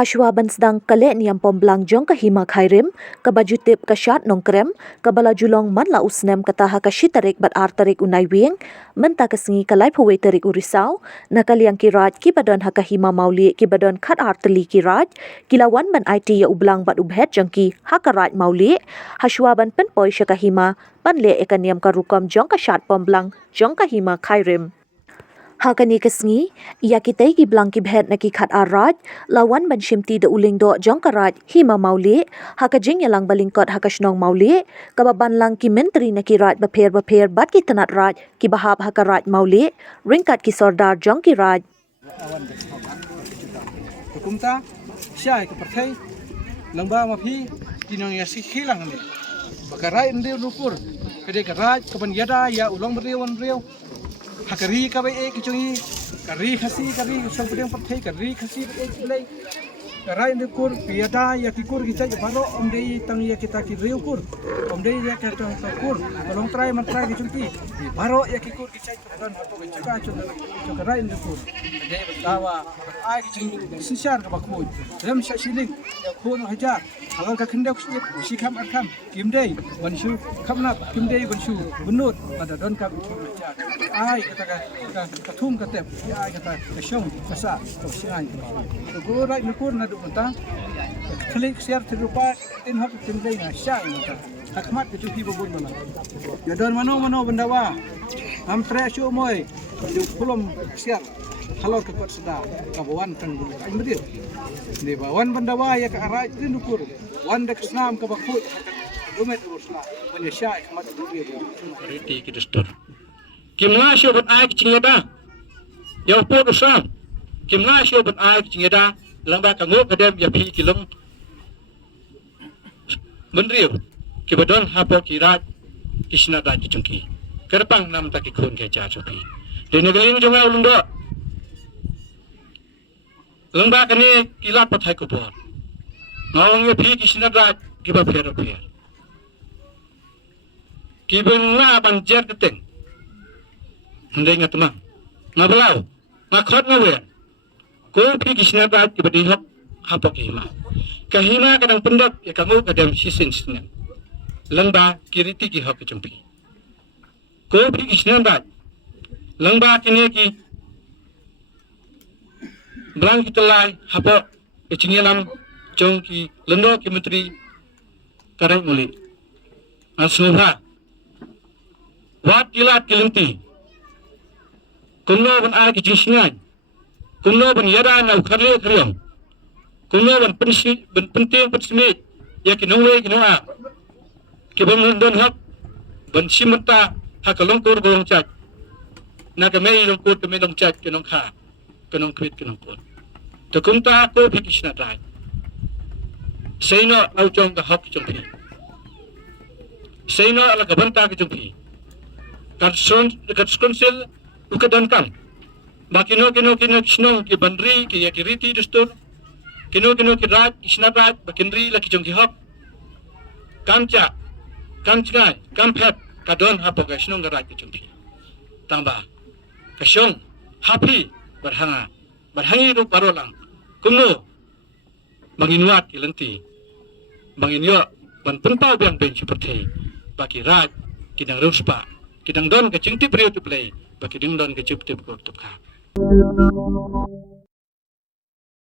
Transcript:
Shwa ban Sdang ka Lehñiam Pomblang Jong ka Hima Khyrim, ka bajutip ka shad nongkrem, ka bala julong man la snem kata ha ka tarik bat tarik naiwieng, mynta ka sngi ka lai phawe tarik risaw, na ka liang riad kiba ha ka Hima Mawlieh kiba khat tylli riad, kilawan ban Aiti ya Blang bat bhet jangki ha ka riad Mawlieh, Shwa ban penpoi sya ka Hima, ban le ka niam ka rukom Jong ka shad Pomblang Jong ka Hima Khyrim. Hakani kesngi, ia kitei ki Blang ki bhet na ki khat riad, lawan ban shimti de Lyndoh jong karat Hima Mawlieh, haka jing ialang balingkot haka shnong Mawlieh, kababan lang ki menteri na ki riad bapher bat ki tanat riad, ki bahab haka riad Mawlieh, ringkat ki sordar jong ki riad. Rukom ta, syai ke partai, lamba mapi, dinang yasi hilang ni. Bakarai ndeu lukur, kedai karat, kaban yada ya ulang beriau. Hakari kaba kicungi, kari khasi kari sangpudeng partai kari khasi lay. Karai ndekur piada ya kikur kita baro omdei tang ya kita ki reukur. Omdei ya kita takur, balong try mantrai kicunti. Baro ya kikur kita kan hapo kicuka cun karai ndekur. Dei betawa ai kicungi sisar ka bakut. Ram shasiling ya khon haja. Halal ka kendak sikam arkam kimdei banshu khamna kimdei banshu bunut pada don ka haja. Ai kata kathum katep ai kata kasyong kasa to singai. To go right nukur na dukunta klik share terupa tin hak timdei na syai mata. Hakmat itu hi bobon mana. Ya don mano bendawa. Am treshu moy di kolom share. Halal ke kot Sdang kabawan kan ai medit. Ni bawan bendawa ya ka arai tin nukur. Wan dek snam ka bakut domet ursla banya syai hakmat itu Aiti ki destor. Kimna shobat ai kicingada. Ya po dosam. Kimna shobat ai kicingada lamba ka ngok kadem ya pi kilong. Menriu kibadon hapo kirat kisna da kicungki. Kerpang nam ta ki khon ke cha chopi. De negalin jonga Lyndoh. Lamba kane kilat pathai ko por. Ngawang ya pi kisna da kiba pher. Kiben na ban jer keteng. Ndai ngatma. Ngabelau. Ngakhot ngawe. Ko pi kisna da kiba di hok hapo Hima. Kahima kadang pendak ya kamu kadang sisin snem. Lamba kiriti ki hok kecumpi. Ko pi kisna da. Lamba kini ki Blang kitei hapo Lyndoh Jong ki Lyndoh ki menteri karang muli. Asnuha. Wat kilat kilinti. Kumno ban ai ki jinsingan. Kumno ban yada na kharle khriyam. Kumno ban penting pensmi ya ki nongwe ki noa. Ki ban don hak ban simta hakalong kur gong chat. Na ka mei long kur ka mei long chat ki nong kha. Kanong kwit kanong kur. Tukumta ko pikisna dai. Seino au jong ka hak jong pi. Seino ala gabanta ka jong pi. Kat skonsel ukadan kam. Bakino kino snong ki bandri ki yakiriti destur. Kino ki rat kisna rat bakinri la ki jong ki hak. Kamcha kamchngai kamphet kadon hapo ka snong rat ki jong pi. Tamba kasyong happy berhangi itu parolang kuno menginuat ilanti menginyo ban pentau biang ben seperti bagi rat kidang ruspa kidang don ke cingtip riu tu play bagi ding don ke cup tip ko tup ka